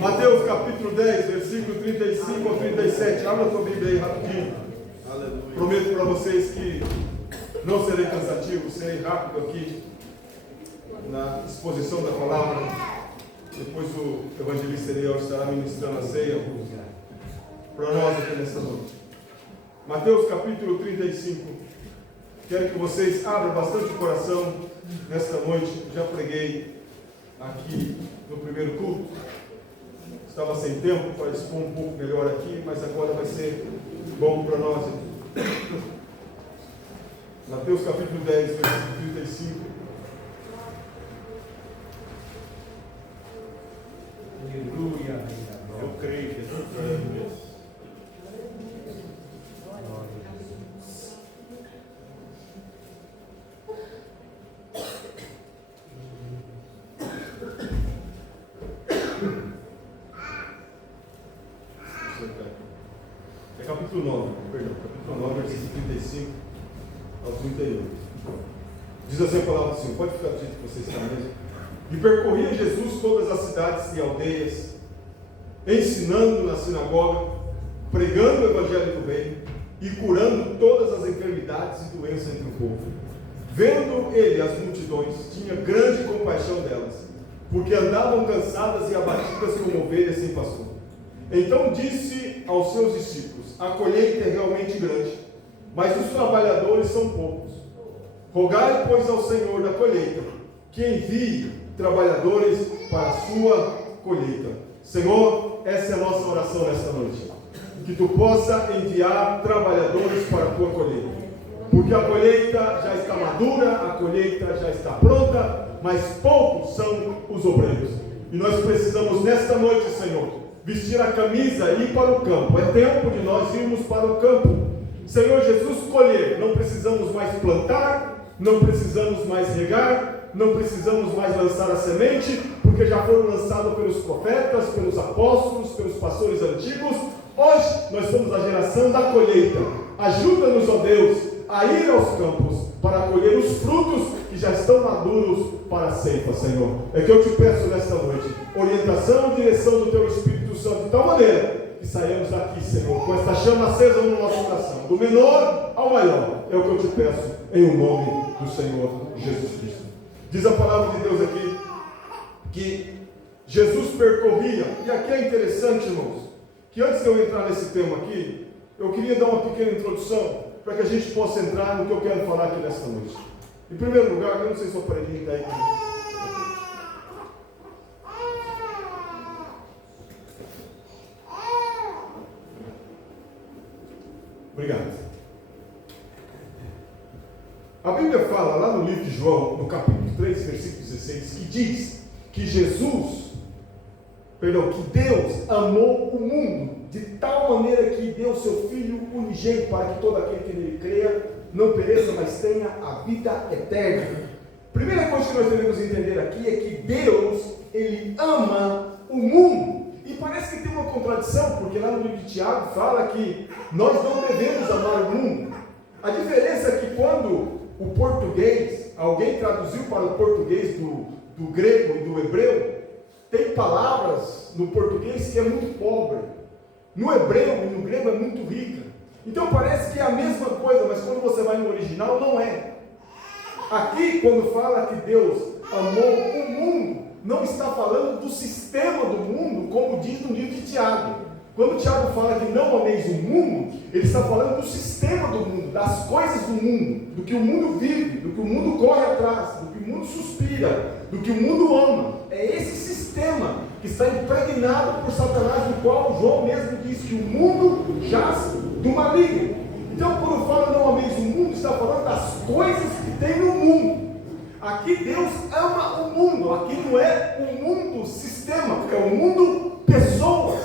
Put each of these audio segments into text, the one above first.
Mateus capítulo 10, versículo 35 ao 37. Abra sua Bíblia aí rapidinho. Aleluia. Prometo para vocês que não serei cansativo, serei rápido aqui na exposição da palavra. Depois o evangelista Eliel estará ministrando a ceia para nós aqui nesta noite. Mateus capítulo 35. Quero que vocês abram bastante o coração nesta noite. Já preguei aqui no primeiro culto. Estava sem tempo para expor um pouco melhor aqui, mas agora vai ser bom para nós. Mateus capítulo 10, versículo 35. Aleluia. Eu creio que Jesus é capítulo 9, capítulo 9, versículo 35 ao 38. Diz assim a palavra do Senhor, pode ficar do jeito que você está mesmo. E percorria Jesus todas as cidades e aldeias, ensinando na sinagoga, pregando o evangelho do reino e curando todas as enfermidades e doenças entre o povo. Vendo ele as multidões, tinha grande compaixão delas, porque andavam cansadas e abatidas como ovelhas sem pastor. Então disse aos seus discípulos: a colheita é realmente grande, mas os trabalhadores são poucos. Rogai, pois, ao Senhor da colheita, que envie trabalhadores para a sua colheita. Senhor, essa é a nossa oração nesta noite. Que tu possa enviar trabalhadores para a tua colheita. Porque a colheita já está madura, a colheita já está pronta, mas poucos são os obreiros. E nós precisamos nesta noite, Senhor, vestir a camisa e ir para o campo. É tempo de nós irmos para o campo. Senhor Jesus, colher. Não precisamos mais plantar, não precisamos mais regar, não precisamos mais lançar a semente, porque já foram lançados pelos profetas, pelos apóstolos, pelos pastores antigos. Hoje nós somos a geração da colheita. Ajuda-nos, ó Deus, a ir aos campos para colher os frutos que já estão maduros para a ceifa, Senhor. É que eu te peço nesta noite, orientação e direção do teu Espírito Santo, de tal maneira que saiamos daqui, Senhor, com esta chama acesa no nosso coração, do menor ao maior. É o que eu te peço, em o nome do Senhor Jesus Cristo. Diz a palavra de Deus aqui, que Jesus percorria, e aqui é interessante, irmãos, que antes de eu entrar nesse tema aqui, eu queria dar uma pequena introdução, para que a gente possa entrar no que eu quero falar aqui nesta noite. Em primeiro lugar, eu não sei se o aparelhinho está aí comigo. Obrigado. A Bíblia fala lá no livro de João, no capítulo 3, versículo 16, que diz que que Deus amou o mundo de tal maneira que deu seu Filho unigênito para que todo aquele que nele creia não pereça, mas tenha a vida eterna. Primeira coisa que nós devemos entender aqui é que Deus, Ele ama o mundo. E parece que tem uma contradição, porque lá no livro de Tiago fala que nós não devemos amar o mundo. A diferença é que quando o português, alguém traduziu para o português do grego e do hebreu, tem palavras no português que é muito pobre. No hebreu e no grego é muito rica. Então parece que é a mesma coisa, mas quando você vai no original, não é. Aqui, quando fala que Deus amou o mundo, não está falando do sistema do mundo, como diz no livro de Tiago. Quando Tiago fala que não ameis o mundo, ele está falando do sistema do mundo, das coisas do mundo, do que o mundo vive, do que o mundo corre atrás, do que o mundo suspira, do que o mundo ama. É esse sistema que está impregnado por Satanás, no qual João mesmo diz que o mundo jaz do maligno. Então, quando fala não ameis o mundo, está falando das coisas que tem no mundo. Aqui Deus ama o mundo. Aqui não é o mundo sistema, é o mundo pessoas,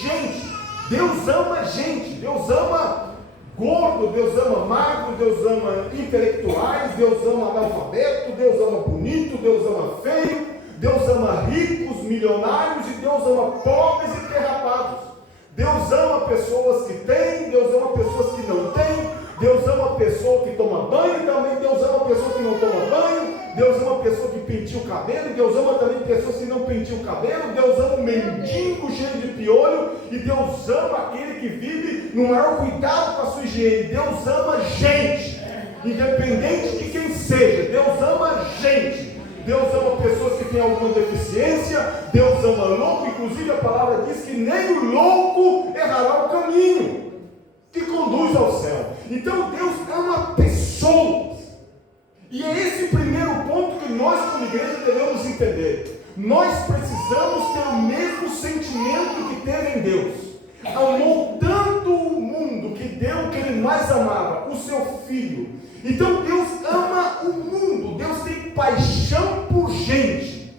gente. Deus ama gente. Deus ama gordo, Deus ama magro, Deus ama intelectuais, Deus ama analfabeto, Deus ama bonito, Deus ama feio, Deus ama ricos, milionários, e Deus ama pobres e derrapados. Deus ama pessoas que têm, Deus ama pessoas que não têm, Deus ama pessoa que toma banho também, Deus ama pessoa que não toma banho, Deus ama pessoa que penteia o cabelo, Deus ama também pessoas que não penteiam o cabelo, Deus ama o mendigo, piolho, e Deus ama aquele que vive no maior cuidado com a sua higiene. Deus ama gente, independente de quem seja. Deus ama gente. Deus ama pessoas que têm alguma deficiência. Deus ama louco. Inclusive a palavra diz que nem o louco errará o caminho que conduz ao céu. Então Deus ama pessoas. E é esse primeiro ponto que nós como igreja devemos entender. Nós precisamos ter o mesmo sentimento que teve em Deus. Amou tanto o mundo que deu o que ele mais amava, o seu Filho. Então Deus ama o mundo. Deus tem paixão por gente.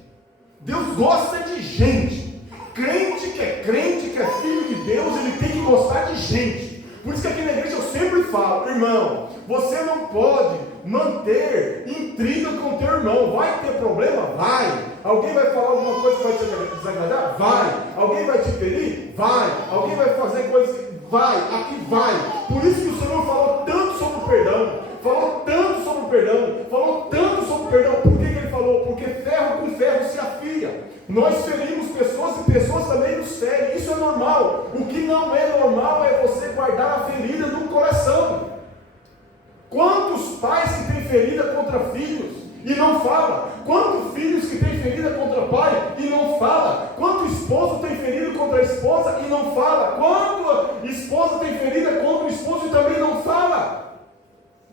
Deus gosta de gente. Crente, que é filho de Deus, ele tem que gostar de gente. Por isso que aqui na igreja eu sempre falo, irmão, você não pode manter intriga com o teu irmão. Vai ter problema? Vai. Alguém vai falar alguma coisa que vai te desagradar? Vai. Alguém vai te ferir? Vai. Alguém vai fazer coisas? Vai. Aqui vai. Por isso que o Senhor falou tanto sobre o perdão. Falou tanto sobre o perdão. Falou tanto sobre o perdão. Por que ele falou? Porque ferro com ferro se afia. Nós ferimos pessoas e pessoas também nos ferem. Isso é normal. O que não é normal é você guardar a ferida no coração. Quantos pais que têm ferida contra filhos e não fala? Quantos filhos que têm ferida contra pai e não fala? Quanto esposo tem ferida contra a esposa e não fala? Quanto esposa tem ferida contra o esposo e também não fala?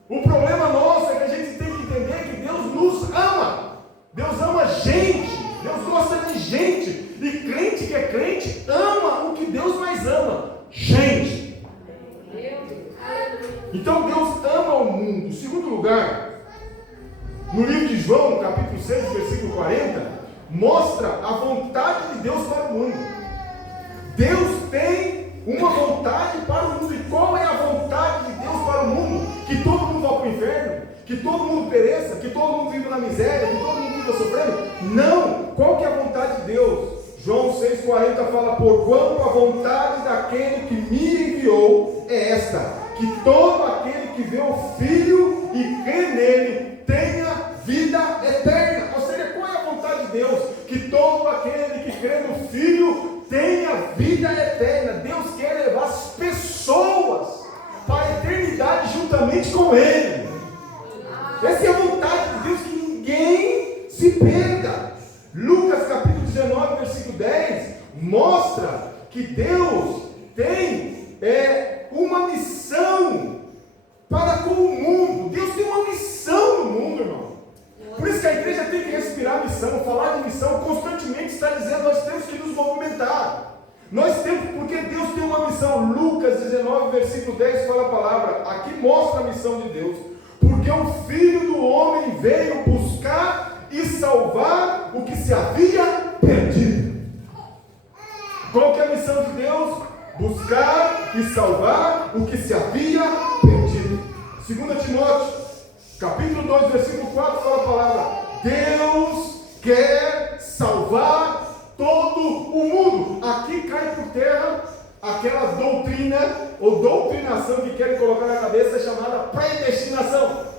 O problema nosso é que a gente tem que entender que Deus nos ama. Deus ama gente. Deus gosta de gente. E crente que é crente ama o que Deus mais ama: gente. Então Deus ama o mundo. Em segundo lugar, no livro de João, no capítulo 6, versículo 40, mostra a vontade de Deus para o mundo. Deus tem uma vontade para o mundo. E qual é a vontade de Deus para o mundo? Que todo mundo vá para o inferno? Que todo mundo pereça? Que todo mundo viva na miséria? Que todo mundo viva sofrendo? Não! Qual que é a vontade de Deus? João 6,40 fala: porquanto a vontade daquele que me enviou é esta, que todo aquele que vê o Filho e crê nele tenha vida eterna. Ou seja, qual é a vontade de Deus? Que todo aquele que crê no Filho tenha vida eterna. Deus quer levar as pessoas para a eternidade juntamente com Ele. Essa é a vontade de Deus, que ninguém se perda. Lucas capítulo 19, versículo 10 mostra que Deus tem uma missão para com o mundo. Deus tem uma missão no mundo, irmão. Por isso que a igreja tem que respirar missão. Falar de missão constantemente está dizendo: nós temos que nos movimentar. Nós temos, porque Deus tem uma missão. Lucas 19, versículo 10 fala a palavra. Aqui mostra a missão de Deus. Porque o Filho do Homem veio buscar e salvar o que se havia perdido. Qual que é a missão de Deus? Buscar e salvar o que se havia perdido. 2 Timóteo, capítulo 2, versículo 4, fala a palavra: Deus quer salvar todo o mundo. Aqui cai por terra aquela doutrina ou doutrinação que querem colocar na cabeça, chamada predestinação.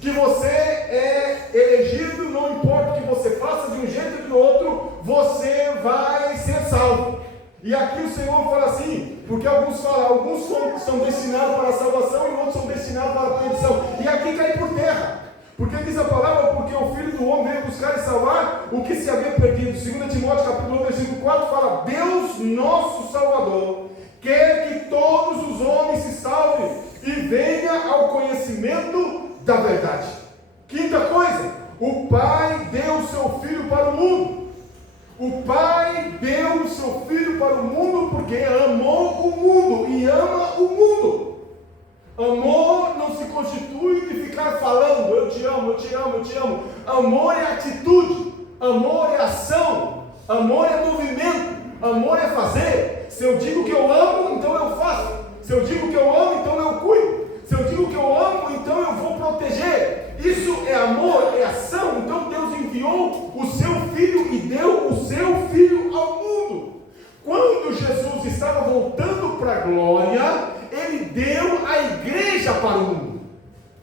Que você é elegido, não importa o que você faça, de um jeito ou de outro, você vai ser salvo. E aqui o Senhor fala assim, porque alguns são destinados para a salvação e outros são destinados para a perdição. E aqui cai por terra. Porque diz a palavra: porque o Filho do Homem veio buscar e salvar o que se havia perdido. 2 Timóteo capítulo 1, versículo 4 fala: Deus nosso Salvador quer que todos os homens se salvem e venham ao conhecimento da verdade. Quinta coisa: o Pai deu o seu Filho para o mundo. O Pai deu o seu Filho para o mundo porque amou o mundo e ama o mundo. Amor não se constitui de ficar falando: eu te amo, eu te amo, eu te amo. Amor é atitude, amor é ação, amor é movimento, amor é fazer. Se eu digo que eu amo, então eu faço. Se eu digo que eu amo, então eu cuido. Se eu digo que eu amo, então eu vou proteger. Isso é amor, é ação. Então Deus enviou o seu Filho e deu o seu Filho ao mundo. Quando Jesus estava voltando para a glória, Ele deu a igreja para o mundo.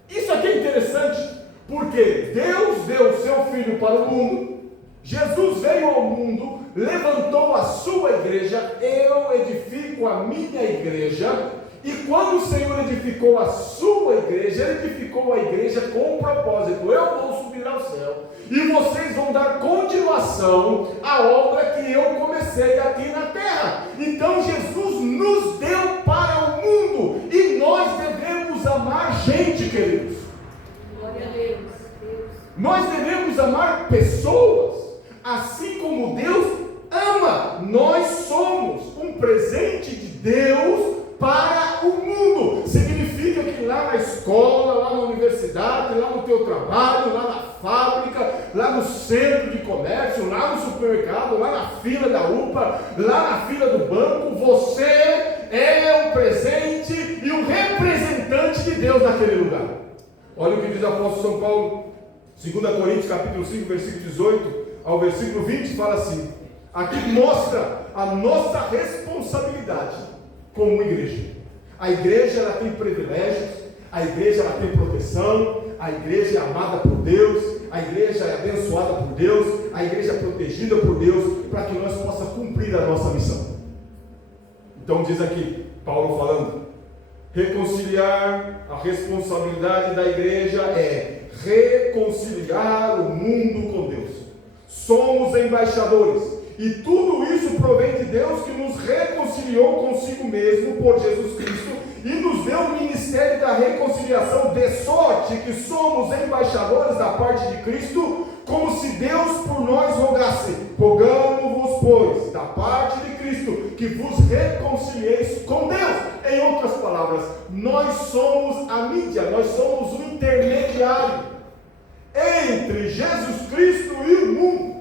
Isso aqui é interessante, porque Deus deu o seu Filho para o mundo. Jesus veio ao mundo, levantou a sua igreja, eu edifico a minha igreja. E quando o Senhor edificou a sua igreja, Ele edificou a igreja com um propósito: eu vou subir ao céu e vocês vão dar continuação à obra que eu comecei aqui na terra. Então Jesus nos deu para o mundo e nós devemos amar gente, queridos. Glória a Deus. Nós devemos amar pessoas, assim como Deus ama. Nós somos um presente de Deus para o mundo. Significa que lá na escola, lá na universidade, lá no teu trabalho, lá na fábrica, lá no centro de comércio, lá no supermercado, lá na fila da UPA, lá na fila do banco, você é um presente e um representante de Deus naquele lugar. Olha o que diz o apóstolo São Paulo, 2 Coríntios capítulo 5, versículo 18 ao versículo 20, fala assim: aqui mostra a nossa responsabilidade como igreja. A igreja, ela tem privilégios, a igreja, ela tem proteção, a igreja é amada por Deus, a igreja é abençoada por Deus, a igreja é protegida por Deus, para que nós possamos cumprir a nossa missão. Então diz aqui, Paulo falando, reconciliar, a responsabilidade da igreja é reconciliar o mundo com Deus. Somos embaixadores. E tudo isso provém de Deus, que nos reconciliou consigo mesmo por Jesus Cristo e nos deu o ministério da reconciliação, de sorte que somos embaixadores da parte de Cristo, como se Deus por nós rogasse: rogamo-vos, pois, da parte de Cristo, que vos reconcilieis com Deus. Em outras palavras, nós somos a mídia, nós somos o intermediário entre Jesus Cristo e o mundo.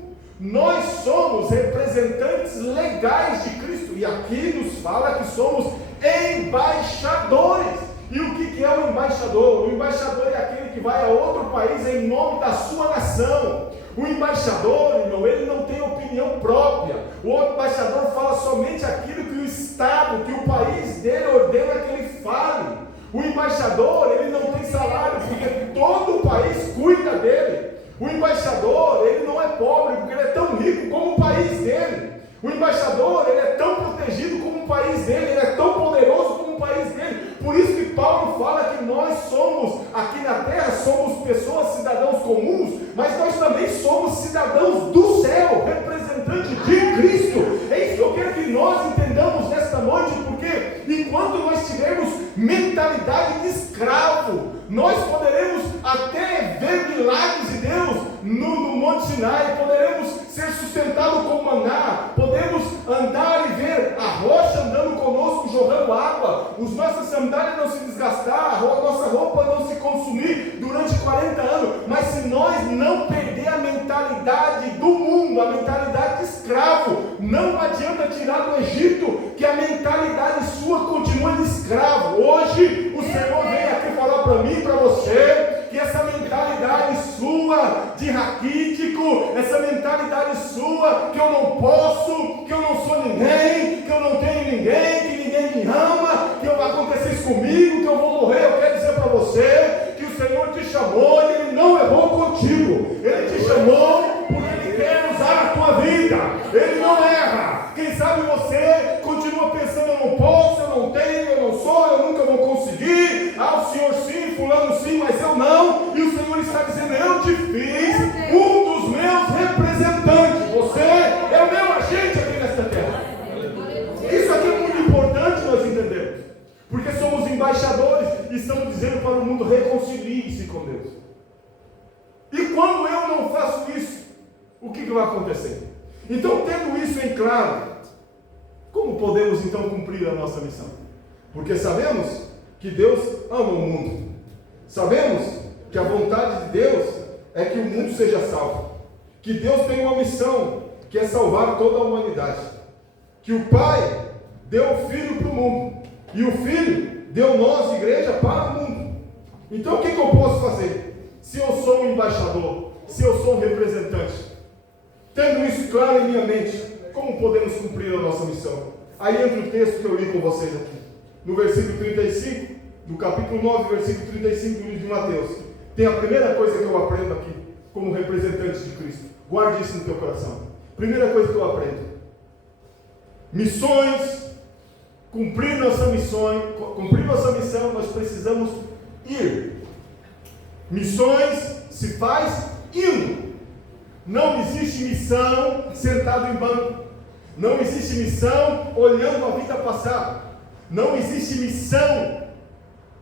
Nós somos representantes legais de Cristo, e aqui nos fala que somos embaixadores. E o que é o embaixador? O embaixador é aquele que vai a outro país em nome da sua nação. O embaixador, irmão, ele não tem opinião própria. O embaixador fala somente aquilo que o Estado, que o país dele ordena que ele fale. O embaixador, ele não tem salário, porque todo o país cuida dele. O embaixador, ele não é pobre, porque ele é tão rico como o país dele. O embaixador, ele é tão protegido como o país dele, ele é tão poderoso como o país dele. Por isso que Paulo fala que nós somos, aqui na terra, somos pessoas, cidadãos comuns, mas nós também somos cidadãos do céu, representantes de Cristo. É isso que eu quero que nós entendamos nesta noite, porque enquanto nós tivermos mentalidade de escravo, nós poderemos até ver milagres de Deus no Monte Sinai, poderemos ser sustentados com maná, podemos andar e ver a rocha andando conosco, jorrando água, as nossas sandálias não se desgastar, a nossa roupa não se consumir durante 40 anos, mas se nós não perder a mentalidade do mundo, a mentalidade de escravo, não adianta tirar do Egito, que a mentalidade sua continua de escravo. Hoje o Senhor vem aqui falar para mim, para você, que essa mentalidade sua de raquítico, essa mentalidade sua que eu não posso, que eu não sou ninguém, que eu não tenho ninguém, que ninguém me ama, que vai acontecer isso comigo, que eu vou morrer, eu quero dizer para você que o Senhor te chamou e Ele não errou contigo. Ele te chamou porque Ele quer usar a tua vida. Ele não erra. Quem sabe você continua pensando: eu não posso, eu não tenho, eu não sou, eu nunca vou conseguir. Ah, o Senhor sim, fulano sim, mas eu não. E o Senhor está dizendo: eu te fiz um dos meus representantes. Você é o meu agente aqui nesta terra. Isso aqui é muito importante nós entendermos, porque somos embaixadores e estamos dizendo para o mundo: reconcilie-se com Deus. E quando eu não faço isso, o que vai acontecer? Então, tendo isso em claro, como podemos então cumprir a nossa missão? Porque sabemos que Deus ama o mundo, sabemos que a vontade de Deus é que o mundo seja salvo, que Deus tem uma missão, que é salvar toda a humanidade, que o Pai deu o Filho para o mundo, e o Filho deu nós, igreja, para o mundo. Então o que eu posso fazer? Se eu sou um embaixador, se eu sou um representante, tendo isso claro em minha mente, como podemos cumprir a nossa missão? Aí entra o texto que eu li com vocês aqui, no versículo 35, no capítulo 9, versículo 35 do livro de Mateus. Tem a primeira coisa que eu aprendo aqui, como representante de Cristo. Guarde isso no teu coração. Primeira coisa que eu aprendo: missões, cumprir nossa missão, nós precisamos ir. Missões se faz indo. Não existe missão sentado em banco. Não existe missão olhando a vida passar. Não existe missão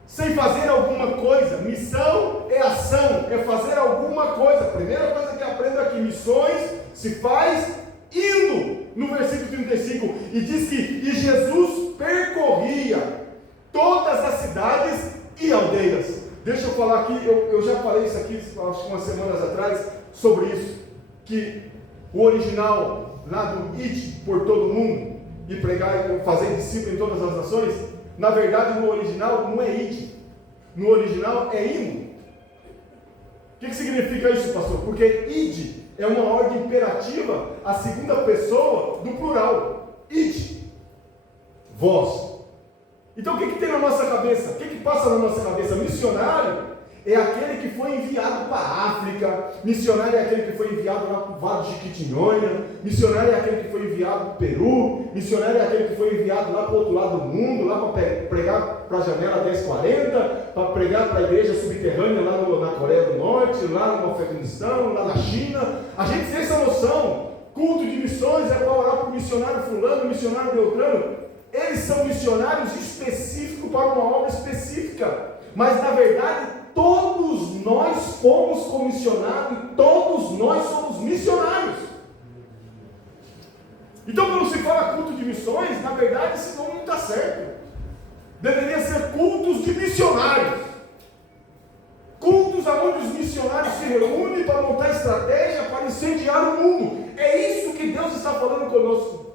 sem fazer alguma coisa. Missão é ação, é fazer alguma coisa. A primeira coisa que aprendo aqui: missões se faz indo. No versículo 35, e diz que e Jesus percorria todas as cidades e aldeias. Deixa eu falar aqui, eu já falei isso aqui, acho que umas semanas atrás, sobre isso, que o original lá do ide por todo mundo e pregar e fazer discípulo em todas as nações, na verdade no original não é ide, no original é indo. O que significa isso, pastor? Porque ide é uma ordem imperativa, a segunda pessoa do plural, ide, vós. Então o que tem na nossa cabeça? O que passa na nossa cabeça? Missionário é aquele que foi enviado para a África, missionário é aquele que foi enviado lá para o Vale de Jequitinhonha, missionário é aquele que foi enviado para o Peru, missionário é aquele que foi enviado lá para o outro lado do mundo, lá para pregar para a janela 1040, para pregar para a igreja subterrânea lá na Coreia do Norte, lá no Afeganistão, lá na China. A gente tem essa noção. Culto de missões é para orar para o missionário fulano, missionário beltrano. Eles são missionários específicos para uma obra específica, mas na verdade todos nós fomos comissionados e todos nós somos missionários. Então quando se fala culto de missões, na verdade esse nome não está certo. Deveria ser cultos de missionários, cultos onde os missionários se reúnem para montar estratégia para incendiar o mundo. É isso que Deus está falando conosco.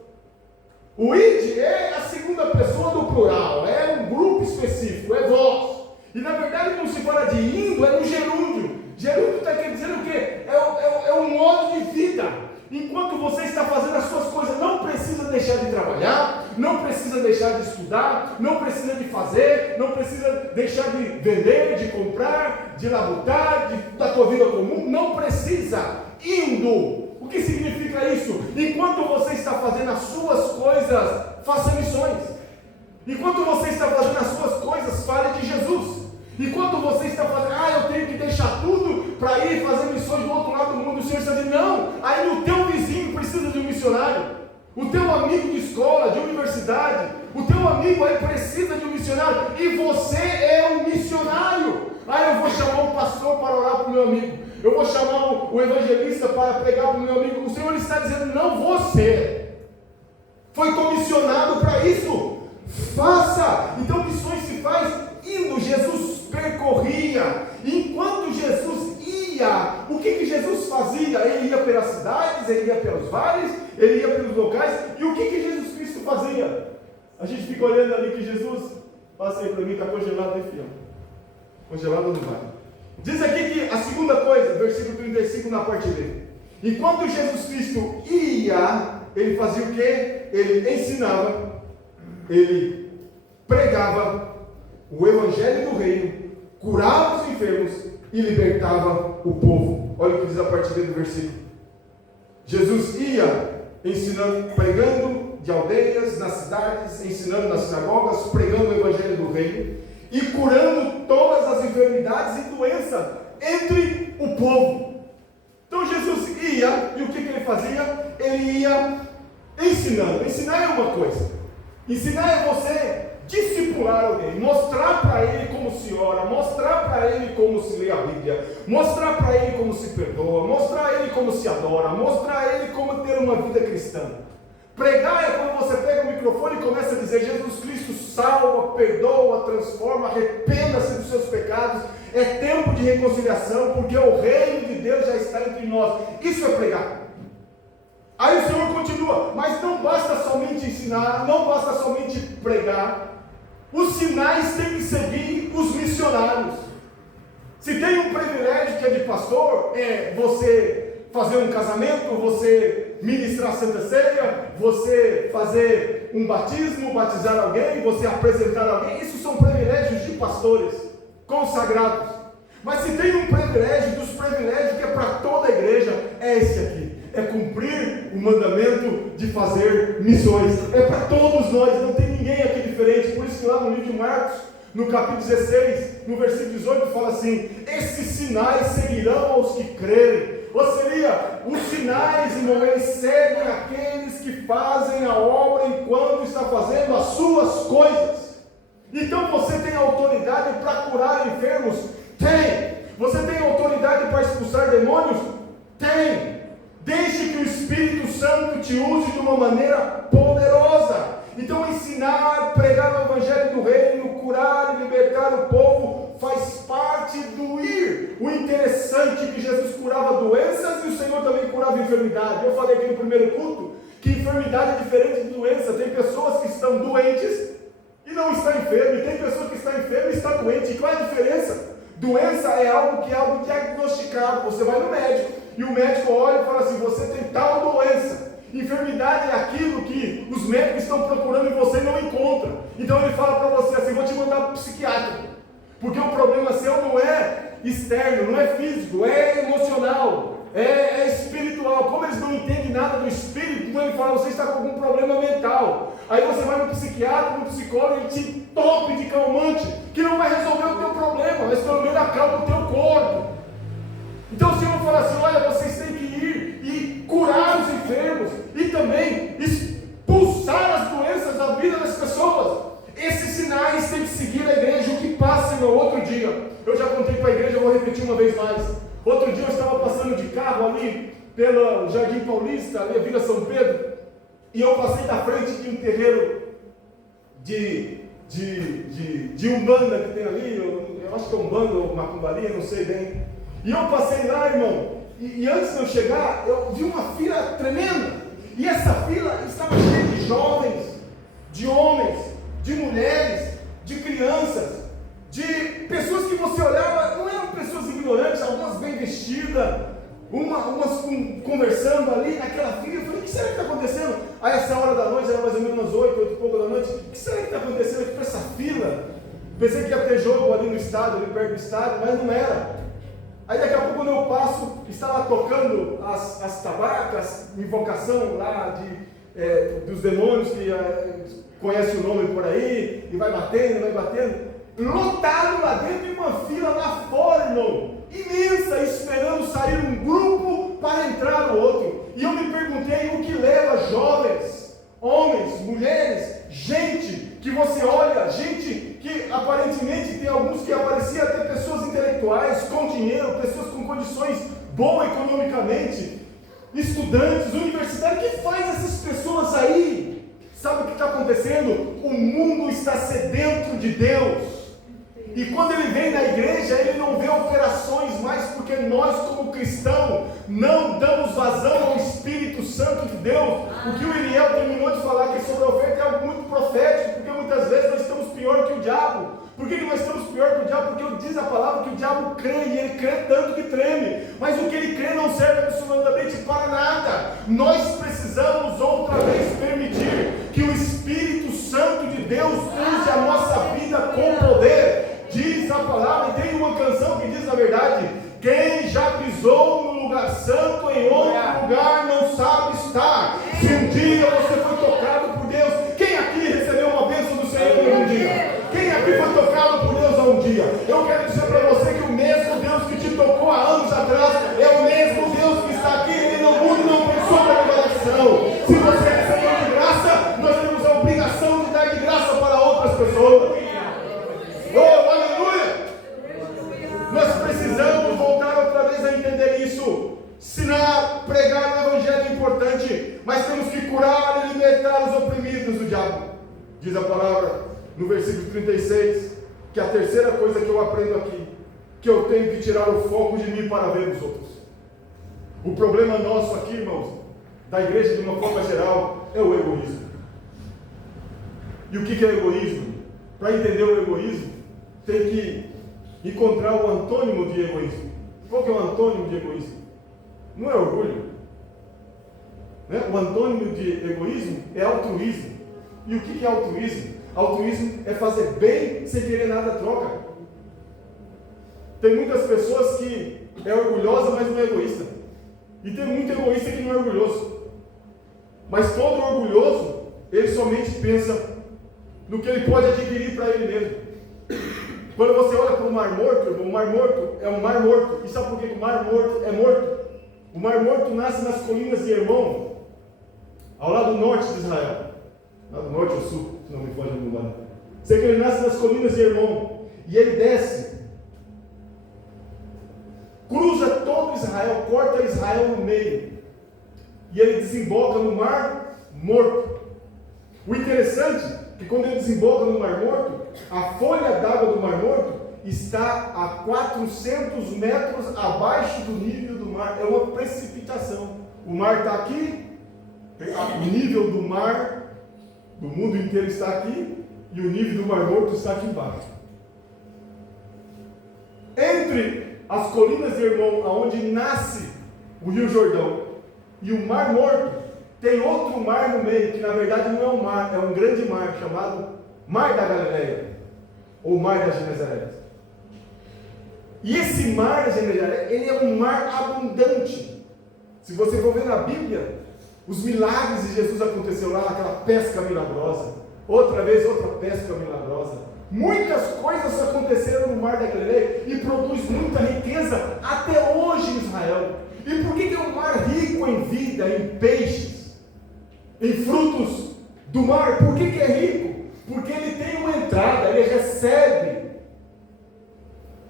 O id é a segunda pessoa do plural, é um grupo específico, é vós. E na verdade, quando se fala de indo, é no gerúndio. Gerúndio está querendo dizer o quê? É um modo de vida. Enquanto você está fazendo as suas coisas, não precisa deixar de trabalhar, não precisa deixar de estudar, não precisa de fazer, não precisa deixar de vender, de comprar, de labutar, da tua vida comum, não precisa. Indo. O que significa isso? Enquanto você está fazendo as suas coisas, faça missões. Enquanto você está fazendo as suas coisas, fale de Jesus. Enquanto você está fazendo, eu tenho que deixar tudo para ir fazer missões do outro lado do mundo, o Senhor está dizendo, não, aí o teu vizinho precisa de um missionário, o teu amigo de escola, de universidade, o teu amigo aí precisa de um missionário, e você é um missionário. Eu vou chamar um pastor para orar para o meu amigo, eu vou chamar o evangelista para pregar para o meu amigo. O Senhor está dizendo, não, você foi comissionado para isso, faça. Então missões se faz indo. Jesus percorria, enquanto Jesus ia, o que Jesus fazia? Ele ia pelas cidades, ele ia pelos vales, ele ia pelos locais, e o que Jesus Cristo fazia? A gente fica olhando ali que Jesus, passa aí para mim, está congelado aí, filho, congelado não vai. Diz aqui que a segunda coisa, versículo 35 na parte B, enquanto Jesus Cristo ia, ele fazia o quê? Ele ensinava, ele pregava o evangelho do reino, curava os enfermos e libertava o povo. Olha o que diz a partir do versículo. Jesus ia ensinando, pregando de aldeias, nas cidades, ensinando nas sinagogas, pregando o evangelho do reino e curando todas as enfermidades e doenças entre o povo. Então Jesus ia, e o que ele fazia? Ele ia ensinando. Ensinar é uma coisa, ensinar é você discipular alguém, mostrar para ele como se ora, mostrar para ele como se lê a Bíblia, mostrar para ele como se perdoa, mostrar a ele como se adora, mostrar a ele como ter uma vida cristã. Pregar é quando você pega o microfone e começa a dizer, Jesus Cristo salva, perdoa, transforma, arrependa-se dos seus pecados, é tempo de reconciliação, porque o reino de Deus já está entre nós. Isso é pregar. Aí o Senhor continua, mas não basta somente ensinar, não basta somente pregar, os sinais têm que seguir os missionários. Se tem um privilégio que é de pastor, é você fazer um casamento, você ministrar a Santa Ceia, você fazer um batismo, batizar alguém, você apresentar alguém, isso são privilégios de pastores consagrados. Mas se tem um privilégio dos privilégios que é para toda a igreja, é esse aqui, é cumprir o mandamento de fazer missões. É para todos nós, não tem ninguém aqui diferente. Por isso que lá no livro de Marcos, no capítulo 16, no versículo 18, fala assim: esses sinais seguirão aos que crerem. Ou seria, os sinais, irmão, eles seguem aqueles que fazem a obra enquanto está fazendo as suas coisas. Então você tem autoridade para curar enfermos? Tem. Você tem autoridade para expulsar demônios? Tem. Deixe que o Espírito Santo te use de uma maneira poderosa. Então ensinar, pregar o Evangelho do Reino, curar e libertar o povo faz parte do ir. O interessante é que Jesus curava doenças e o Senhor também curava enfermidade. Eu falei aqui no primeiro culto que enfermidade é diferente de doença. Tem pessoas que estão doentes e não estão enfermas, e tem pessoas que estão enfermas e estão doentes. E qual é a diferença? Doença é algo diagnosticado. Você vai no médico e o médico olha e fala assim: você tem tal doença. Enfermidade é aquilo que os médicos estão procurando e você não encontra. Então ele fala para você assim: vou te mandar para o psiquiatra, porque o problema seu não é externo, não é físico, é emocional, é espiritual. Como eles não entendem nada do espírito, então ele fala: você está com algum problema mental. Aí você vai no psiquiatra, no psicólogo, ele te tope de calmante, que não vai resolver o teu problema, mas pelo menos acalma o teu corpo. Então o Senhor fala assim: olha, vocês têm que ir e curar os enfermos e também expulsar as doenças da vida das pessoas. Esses sinais têm que seguir a igreja. O que passa, irmão? Outro dia, eu já contei para a igreja, eu vou repetir uma vez mais. Outro dia eu estava passando de carro ali pelo Jardim Paulista, ali a Vila São Pedro, e eu passei da frente de um terreiro de Umbanda que tem ali, eu acho que é Umbanda ou Macumbaria, não sei bem. E eu passei lá, irmão, e antes de eu chegar, eu vi uma fila tremenda. E essa fila estava cheia de jovens, de homens, de mulheres, de crianças, de pessoas que você olhava, não eram pessoas ignorantes, algumas bem vestidas, umas conversando ali naquela fila. Eu falei: o que será que está acontecendo? Aí essa hora da noite, era mais ou menos umas 8 e pouco da noite. O que será que está acontecendo aqui com essa fila? Pensei que ia ter jogo ali no estádio, ali perto do estádio, mas não era. Aí daqui a pouco, quando eu passo, estava tocando as tabacas, invocação lá dos demônios que conhece o nome por aí, e vai batendo, lotado lá dentro e uma fila lá fora, irmão, imensa, esperando sair um grupo para entrar o outro. E eu me perguntei o que leva jovens, homens, mulheres, gente que você olha, gente que aparentemente tem alguns que apareciam até pessoas intelectuais, com dinheiro, pessoas com condições boas economicamente, estudantes, universitários. O que faz essas pessoas aí? Sabe o que está acontecendo? O mundo está sedento de Deus. E quando ele vem na igreja, ele não vê operações mais, porque nós, como cristãos, não damos vazão ao Espírito Santo de Deus. O que o Iriel terminou de falar aqui sobre a oferta é algo muito profético, porque muitas vezes nós estamos pior que o diabo. Por que nós estamos pior que o diabo? Porque diz a palavra que o diabo crê, e ele crê tanto que treme. Mas o que ele crê não serve absolutamente para nada. Nós precisamos outra vez permitir que o Espírito Santo de Deus use a nossa vida com poder. Diz a palavra, e tem uma canção que diz a verdade: quem já pisou no lugar santo, em outro lugar não sabe estar. Se um dia você foi tocado por Deus, quem aqui recebeu uma bênção do Senhor um dia? Quem aqui foi tocado por Deus um dia? Eu quero dizer para você que o mesmo Deus que te tocou há anos atrás é o mesmo Deus que está aqui. Ele não muda e não pensou na revelação. Se você recebeu de graça, nós temos a obrigação de dar de graça para outras pessoas. Oh, aleluia! Nós precisamos voltar outra vez a entender isso. Ensinar, pregar o Evangelho é importante, mas temos que curar e libertar os oprimidos do diabo. Diz a palavra no versículo 36, que a terceira coisa que eu aprendo aqui, que eu tenho que tirar o foco de mim para ver os outros. O problema nosso aqui, irmãos, da igreja de uma forma geral, é o egoísmo. E o que é egoísmo? Para entender o egoísmo, tem que encontrar o antônimo de egoísmo. Qual que é o antônimo de egoísmo? Não é orgulho, né? O antônimo de egoísmo é altruísmo. E o que é altruísmo? Altruísmo é fazer bem sem querer nada a troca. Tem muitas pessoas que é orgulhosa, mas não é egoísta. E tem muito egoísta que não é orgulhoso. Mas todo orgulhoso, ele somente pensa no que ele pode adquirir para ele mesmo. Quando você olha para o Mar Morto, irmão, o Mar Morto é um mar morto. E sabe por que o Mar Morto é morto? O Mar Morto nasce nas colinas de Hermon, ao lado norte de Israel. Lado norte ou sul, se não me foge a memória. Sei que ele nasce nas colinas de Hermon. E ele desce, cruza todo Israel, corta Israel no meio. E ele desemboca no Mar Morto. O interessante é que quando ele desemboca no Mar Morto, a folha d'água do Mar Morto está a 400 metros abaixo do nível do mar. É uma precipitação. O mar está aqui, o nível do mar do mundo inteiro está aqui, e o nível do Mar Morto está aqui embaixo. Entre as colinas de Hermon, aonde nasce o Rio Jordão, e o Mar Morto, tem outro mar no meio, que na verdade não é um mar, é um grande mar, chamado Mar da Galileia, ou Mar da Genezaré. E esse mar da Genezaré, ele é um mar abundante. Se você for ver na Bíblia, os milagres de Jesus aconteceu lá, aquela pesca milagrosa, outra vez outra pesca milagrosa. Muitas coisas aconteceram no Mar da Galileia e produz muita riqueza até hoje em Israel. E por que é um mar rico em vida, em peixes, em frutos do mar? Por que é rico? Porque ele tem uma entrada, ele recebe,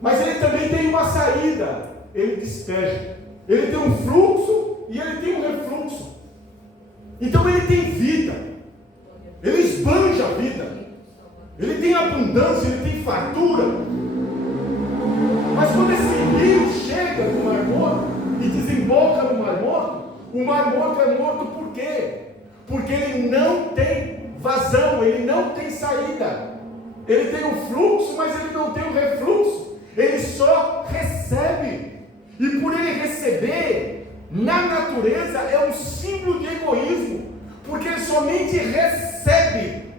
mas ele também tem uma saída, ele despeja. Ele tem um fluxo e ele tem um refluxo. Então ele tem vida, ele esbanja a vida, ele tem abundância, ele tem fartura. Mas quando esse rio chega no Mar Morto e desemboca no Mar Morto, o Mar Morto é morto por quê? Porque ele não tem vazão, ele não tem saída. Ele tem um fluxo, mas ele não tem um refluxo. Ele só recebe. E por ele receber, na natureza é um símbolo de egoísmo, porque ele somente recebe.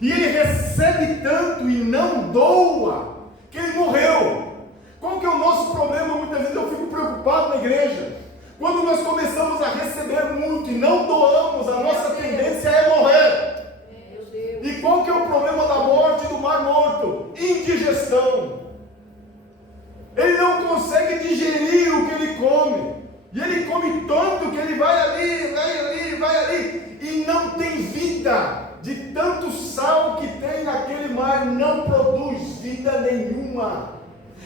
E ele recebe tanto e não doa, que ele morreu. Qual que é o nosso problema? Muitas vezes eu fico preocupado na igreja. Quando nós começamos a receber muito e não doamos, a nossa tendência é morrer. E qual que é o problema da morte do Mar Morto? Indigestão. Ele não consegue digerir o que ele come. E ele come tanto que ele vai ali, vai ali, vai ali. E não tem vida. De tanto sal que tem naquele mar, não produz vida nenhuma.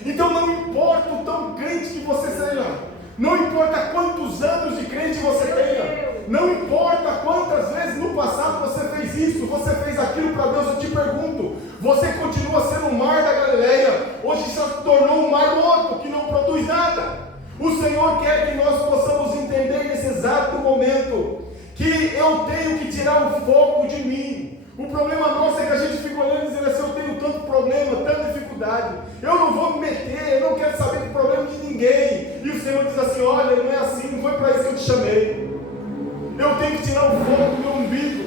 Então não importa o tão crente que você seja, não importa quantos anos de crente você tenha, não importa quantas vezes no passado você fez isso, você fez aquilo para Deus, eu te pergunto, você continua sendo o Mar da Galileia, hoje se tornou um mar morto, que não produz nada. O Senhor quer que nós possamos entender nesse exato momento, que eu tenho que tirar o foco de mim. O problema nosso é que a gente fica olhando e dizendo assim, eu tenho tanto problema, tanta dificuldade, eu não vou me meter, eu não quero saber do problema de ninguém. E o Senhor diz assim, olha, não é assim, não foi para isso que eu te chamei. Eu tenho que tirar o foco do meu umbigo,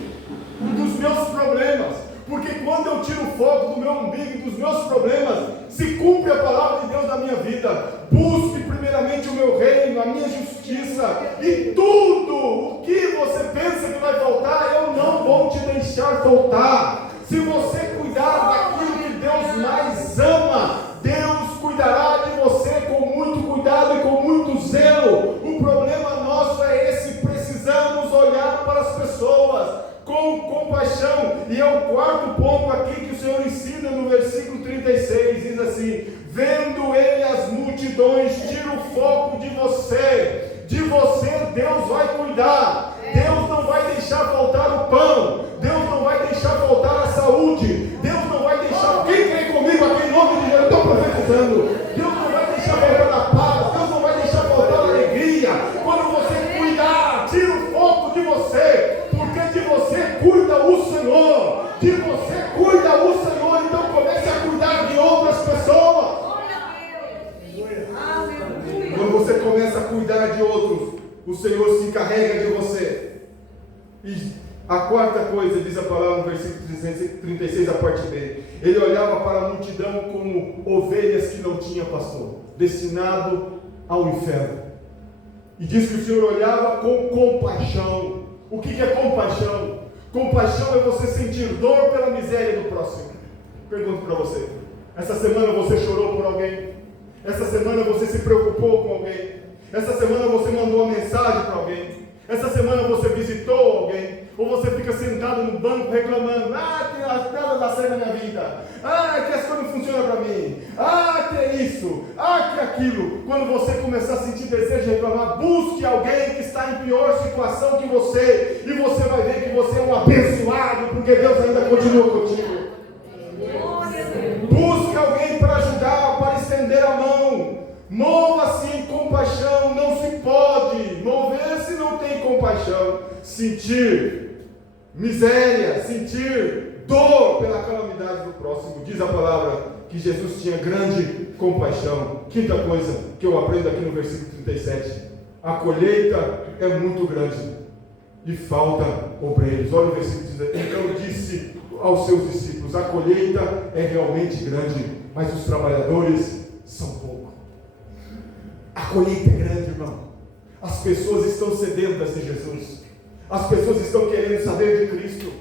dos meus problemas, porque quando eu tiro o foco do meu umbigo e dos meus problemas, se cumpre a palavra de Deus na minha vida. Busque primeiramente o meu reino, a minha justiça, e tudo o que você pensa que vai faltar, eu não vou te deixar faltar. Se você cuidar daquilo que Deus mais ama, Deus cuidará de você com muito cuidado e com muito zelo. O problema nosso é esse, precisamos olhar para as pessoas com compaixão. E é o quarto ponto aqui que o Senhor ensina no versículo 36, diz assim, vendo ele as multidões, tira o foco de você Deus vai cuidar. Deus não vai deixar faltar o pão, Deus não vai deixar faltar a saúde, Deus não vai deixar, quem crê comigo aqui em nome de Jesus, eu estou profetizando, Deus não vai deixar faltar a paz, Deus não vai deixar faltar a alegria, quando você cuidar, tira o foco de você, porque de você cuida o Senhor, de você cuida o Senhor, então comece a cuidar de outras pessoas. Quando você começa a cuidar de outros, o Senhor se encarrega de você. E a quarta coisa, diz a palavra no versículo 36, a parte B, ele olhava para a multidão como ovelhas que não tinham pastor, destinado ao inferno. E diz que o Senhor olhava com compaixão. O que é compaixão? Compaixão é você sentir dor pela miséria do próximo. Pergunto para você: essa semana você chorou por alguém? Essa semana você se preocupou com alguém? Essa semana você mandou uma mensagem para alguém? Essa semana você visitou alguém? Ou você fica sentado no banco reclamando: que as nada dá certo na minha vida, que as coisas não funcionam para mim, que é isso, que é aquilo. Quando você começar a sentir desejo de reclamar, busque alguém que está em pior situação que você, e você vai ver que você é um abençoado, porque Deus ainda continua contigo. Busque alguém para ajudar, para estender a mão. Mova-se em compaixão. Não se pode mover se não tem compaixão. Sentir miséria, sentir dor pela calamidade do próximo. Diz a palavra que Jesus tinha grande compaixão. Quinta coisa que eu aprendo aqui no versículo 37: a colheita é muito grande e falta obreiros. Olha o versículo 17. Então disse aos seus discípulos: a colheita é realmente grande, mas os trabalhadores são poucos. A colheita é grande, irmão. As pessoas estão sedentas de Jesus. As pessoas estão querendo saber de Cristo.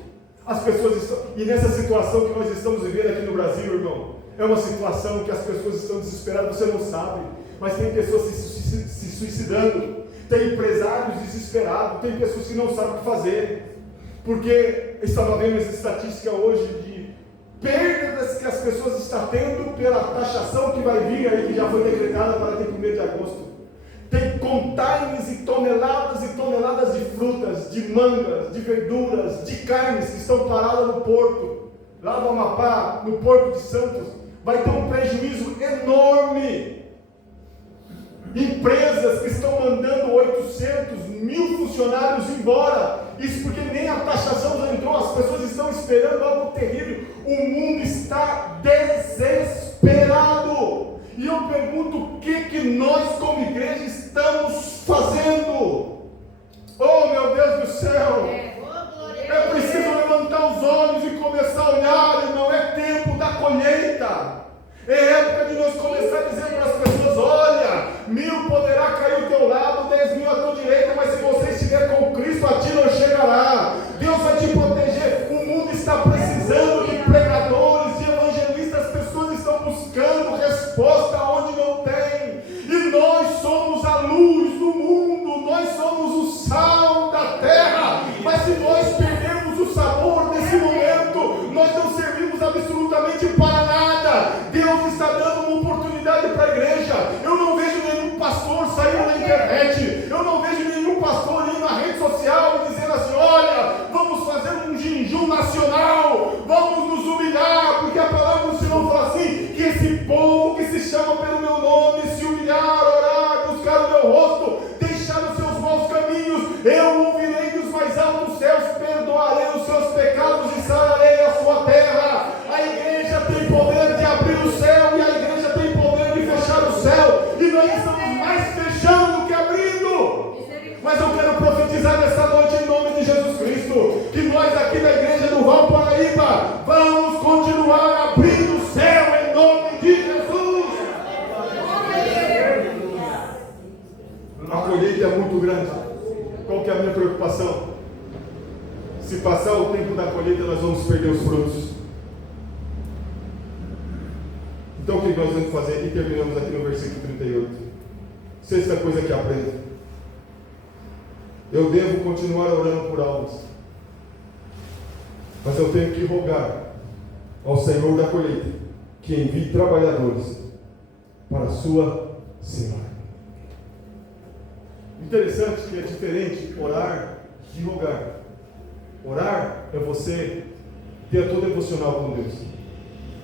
As pessoas estão... E nessa situação que nós estamos vivendo aqui no Brasil, irmão, é uma situação que as pessoas estão desesperadas, você não sabe, mas tem pessoas se suicidando, tem empresários desesperados, tem pessoas que não sabem o que fazer, porque estava vendo essa estatística hoje de perdas que as pessoas estão tendo pela taxação que vai vir aí, que já foi decretada para ter 1º de agosto. Tem containers e toneladas de frutas, de mangas, de verduras, de carnes que estão paradas no porto, lá no Amapá, no Porto de Santos. Vai ter um prejuízo enorme. Empresas que estão mandando 800, 1.000 funcionários embora. Isso porque nem a taxação já entrou, as pessoas estão esperando algo terrível. O mundo está desesperado. E eu pergunto: o que nós como igreja estamos fazendo? Oh, meu Deus do céu! É preciso levantar os olhos e começar a olhar, irmão. É tempo da colheita. É época de nós começar a dizer para as pessoas: olha, 1.000 poderá cair ao teu lado, 10.000 à tua direita, mas se você estiver com Cristo, a ti não chegará. Deus vai te proteger. O mundo está precisando de pregadores, de evangelistas. As pessoas estão buscando resposta onde não tem. E nós somos a luz do mundo, nós somos o sal da terra. Mas se nós perdemos o sabor desse momento, nós não servimos absolutamente para nada. Deus está dando uma oportunidade para a igreja. Eu não vejo nenhum pastor saindo na internet, eu não vejo nenhum pastor indo na rede social e dizendo assim: olha, vamos fazer um jejum nacional, vamos nos humilhar, porque a palavra do Senhor fala assim, que esse povo que se chama pelo meu nome se humilhar, orar, buscar o meu rosto, deixar os seus maus caminhos, eu ouvirei dos mais altos céus, perdoarei os seus pecados e sararei a sua terra. A igreja tem poder de abrir o céu e a igreja tem poder de fechar o céu, e nós estamos mais fechando do que abrindo. Mas eu quero profetizar nesta noite em nome de Jesus Cristo, que nós aqui da igreja do Val Paraíba vamos continuar abrindo o céu em nome de Jesus. A colheita é muito grande. Qual que é a minha preocupação? Se passar o tempo da colheita, nós vamos perder os frutos. Então o que nós vamos fazer? E terminamos aqui no versículo 38. Sexta coisa que aprendo: eu devo continuar orando por almas, mas eu tenho que rogar ao Senhor da colheita que envie trabalhadores para a sua seara. Interessante que é diferente orar de rogar. Orar é você ter a tua devocional com Deus.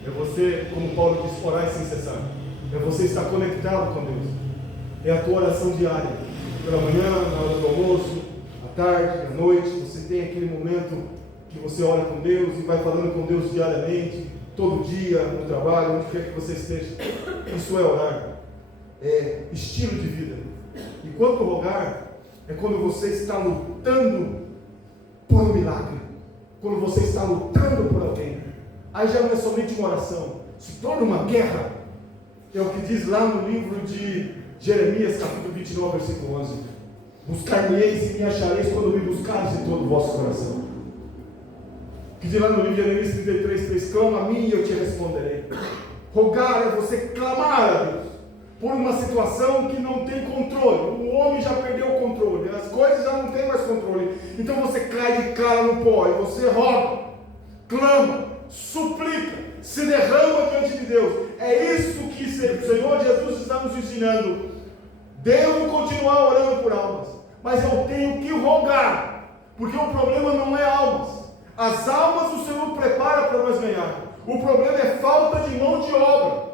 É você, como Paulo diz, orar sem cessar. É você estar conectado com Deus. É a tua oração diária. Pela manhã, na hora do almoço, à tarde, à noite, você tem aquele momento que você ora com Deus e vai falando com Deus diariamente, todo dia, no trabalho, onde quer que você esteja. Isso é orar. É estilo de vida. E quando rogar, é quando você está lutando por um milagre. Quando você está lutando por alguém. Aí já não é somente uma oração, se torna uma guerra. É o que diz lá no livro de Jeremias, capítulo 29, versículo 11. Buscar-me-eis e me achareis quando me buscares de todo o vosso coração. Que diz lá no livro de Jeremias 33:3, clama a mim e eu te responderei. Rogar é você clamar a Deus por uma situação que não tem controle. O homem já perdeu o controle, as coisas já não têm mais controle. Então você cai de cara no pó e você roga, clama, suplica, se derrama diante de Deus. É isso que o Senhor Jesus está nos ensinando. Devo continuar orando por almas, mas eu tenho que rogar, porque o problema não é almas. As almas o Senhor prepara para nós ganhar. O problema é falta de mão de obra.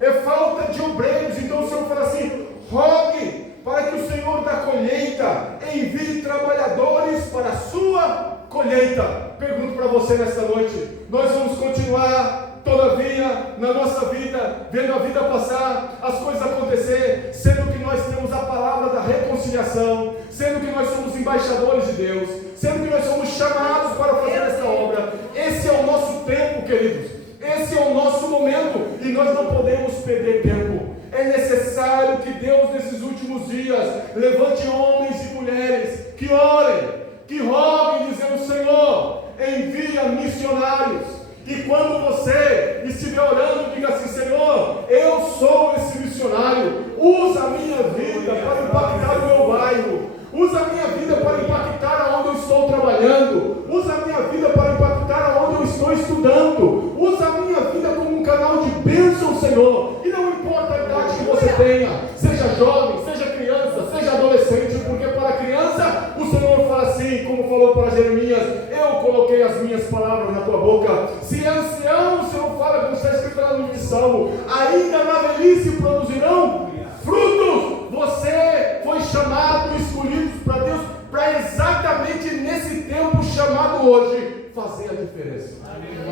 É falta de obreiros. Então o Senhor fala assim: rogue para que o Senhor da colheita envie trabalhadores para a sua colheita. Pergunto para você nesta noite: nós vamos continuar, todavia, na nossa vida, vendo a vida passar, as coisas acontecer, sendo que nós temos a palavra da reconciliação, sendo que nós somos embaixadores de Deus, sendo que nós somos chamados para fazer essa obra? Esse é o nosso tempo, queridos. Esse é o nosso momento e nós não podemos perder tempo. É necessário que Deus, nesses últimos dias, levante homens e mulheres que orem, que roguem, dizendo: Senhor, envia missionários. E quando você estiver orando, diga assim: Senhor, eu sou esse missionário. Usa a minha vida para impactar o meu bairro. Usa a minha vida para impactar aonde eu estou trabalhando. Usa a minha vida para impactar aonde eu estou estudando. Usa a minha vida como um canal de bênção, Senhor. E não importa a idade que você tenha, seja jovem, seja criança, seja adolescente, porque para a criança o Senhor fala assim, como falou para Jeremias: eu coloquei as minhas palavras na tua boca. Se é ancião, o Senhor fala, como está escrito lá no livro de Salmo: ainda na velhice produzirão frutos. Você foi chamado, escolhido para Deus, para exatamente nesse tempo chamado hoje, fazer a diferença.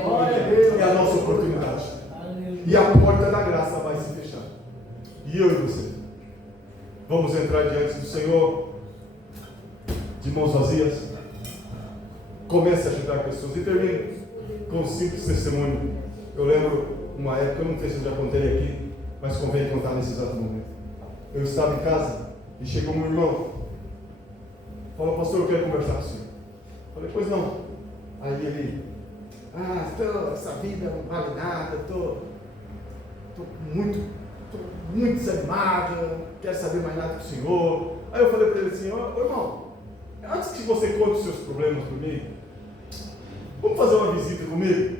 Glória a Deus. É a nossa oportunidade. E a porta da graça vai se fechar. E eu e você vamos entrar diante do Senhor de mãos vazias. Comece a ajudar pessoas. E termino com um simples testemunho. Eu lembro uma época, eu não sei se eu já contei aqui, mas convém contar nesse exato momento. Eu estava em casa e chegou um irmão. Falou: pastor, eu quero conversar com o senhor. Falei: pois não. Aí ele: essa vida não vale nada, estou muito desanimado, não quero saber mais nada com o senhor. Aí eu falei para ele assim: ô irmão, antes que você conte os seus problemas comigo, vamos fazer uma visita comigo?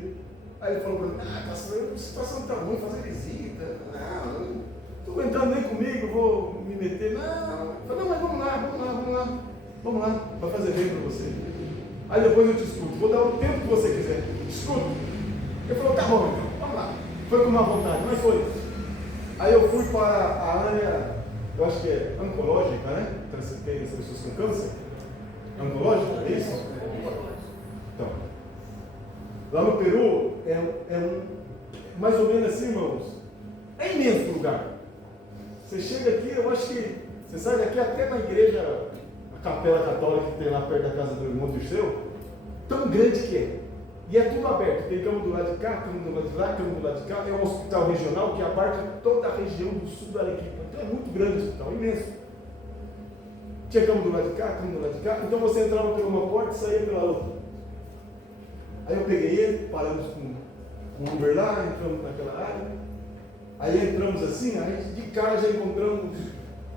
Aí ele falou para mim: pastor, a situação está ruim, fazer visita, não estou aguentando nem comigo, vou me meter. Não. Eu falei: não, mas vamos lá, vai fazer bem para você. Aí depois eu te escuto, vou dar o tempo que você quiser, escuta. Ele falou: tá bom, então, vamos lá. Foi com má vontade, mas foi. Aí eu fui para a área, eu acho que é oncológica, né? Tem as pessoas com câncer. Oncológica, é isso? Então, lá no Peru, mais ou menos assim, irmãos, é imenso o lugar. Você chega aqui, eu acho que você sai daqui até na igreja, a capela católica que tem lá perto da casa do irmão Dirceu, tão grande que é. E é tudo aberto, tem cama do lado de cá, cama do lado de lá, cama do lado de cá. É um hospital regional que abarca toda a região do sul da Arequipa. Então é muito grande o hospital, imenso. Tinha cama do lado de cá, cama do lado de cá. Então você entrava por uma porta e saía pela outra. Aí eu peguei ele, paramos com um Uber lá, entramos naquela área. Aí entramos assim, aí de cara já encontramos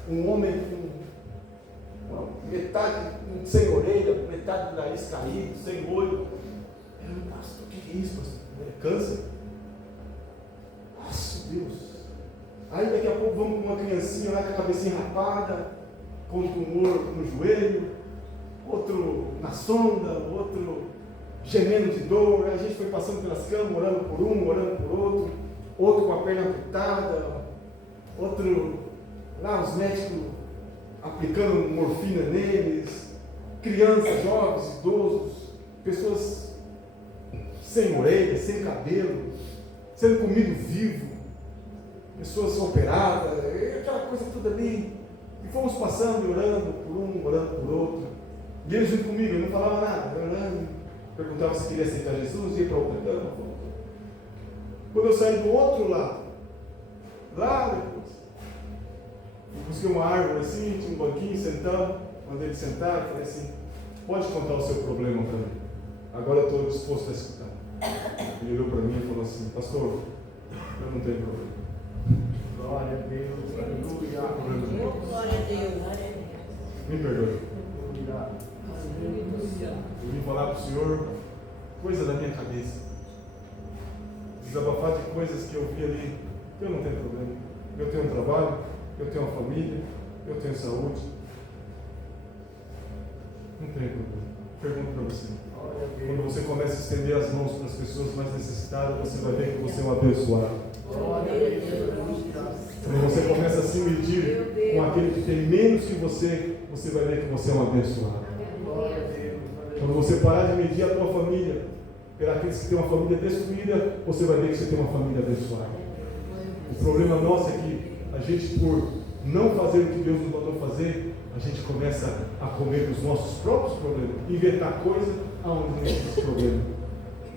um homem com metade sem orelha, metade do nariz caído, sem olho. Pastor, o que é isso, pastor? É câncer? Nossa, Deus. Aí daqui a pouco vamos com uma criancinha lá com a cabecinha rapada, com um tumor no joelho, outro na sonda, outro gemendo de dor. Aí a gente foi passando pelas camas, orando por um, orando por outro, outro com a perna amputada, outro lá, os médicos aplicando morfina neles, crianças, jovens, idosos, pessoas sem orelha, sem cabelo, sendo comido vivo, pessoas operadas, aquela coisa toda ali. E fomos passando e orando por um, orando por outro. E ele junto comigo, ele não falava nada, orando, perguntava se queria aceitar Jesus, ia para outra cama. Quando eu saí do outro lado, lá depois, busquei uma árvore assim, tinha um banquinho, sentamos, mandei ele sentar, falei assim, pode contar o seu problema para mim. Agora eu estou disposto a escutar. Ele olhou para mim e falou assim, pastor, eu não tenho problema. Glória a Deus, aleluia. Glória a Deus. Me perdoe. Aleluia. Eu vim falar para o Senhor coisa da minha cabeça. Desabafar de coisas que eu vi ali. Eu não tenho problema. Eu tenho um trabalho, eu tenho uma família, eu tenho saúde. Não tenho problema. Pergunto para você. Quando você começa a estender as mãos para as pessoas mais necessitadas, você vai ver que você é um abençoado. Quando você começa a se medir com aquele que tem menos que você vai ver que você é um abençoado. Quando você parar de medir a tua família pelos que têm uma família destruída, você vai ver que você tem uma família abençoada. O problema nosso é que a gente, por não fazer o que Deus nos mandou fazer, a gente começa a comer dos nossos próprios problemas, inventar coisa aonde não existe problema.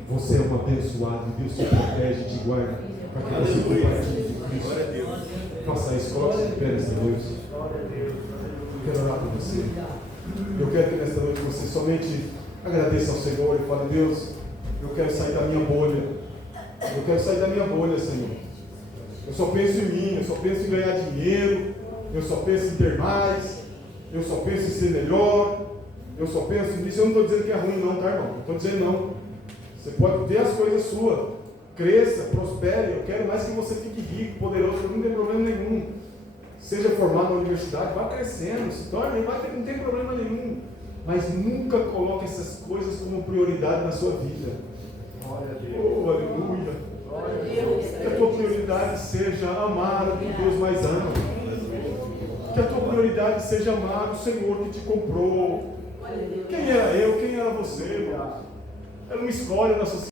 Você é um abençoado, Deus te protege, te guarda, para que você compartilhe de Cristo. Faça isso, coloque-se de pé nesta noite. Eu quero orar por você. Eu quero que nesta noite você somente agradeça ao Senhor e fale, Deus, eu quero sair da minha bolha. Eu quero sair da minha bolha, Senhor. Eu só penso em mim, eu só penso em ganhar dinheiro, eu só penso em ter mais, eu só penso em ser melhor, eu só penso nisso. Eu não estou dizendo que é ruim não, tá, irmão? Não estou dizendo não. Você pode ter as coisas suas, cresça, prospere. Eu quero mais que você fique rico, poderoso, não tem problema nenhum. Seja formado na universidade, vá crescendo, se torne, não tem problema nenhum. Mas nunca coloque essas coisas como prioridade na sua vida. Oh, aleluia. Que a tua prioridade seja amar o que Deus mais ama. Que a tua prioridade seja amar o Senhor que te comprou. Quem era eu? Quem era você, irmão? Era uma escolha na sociedade.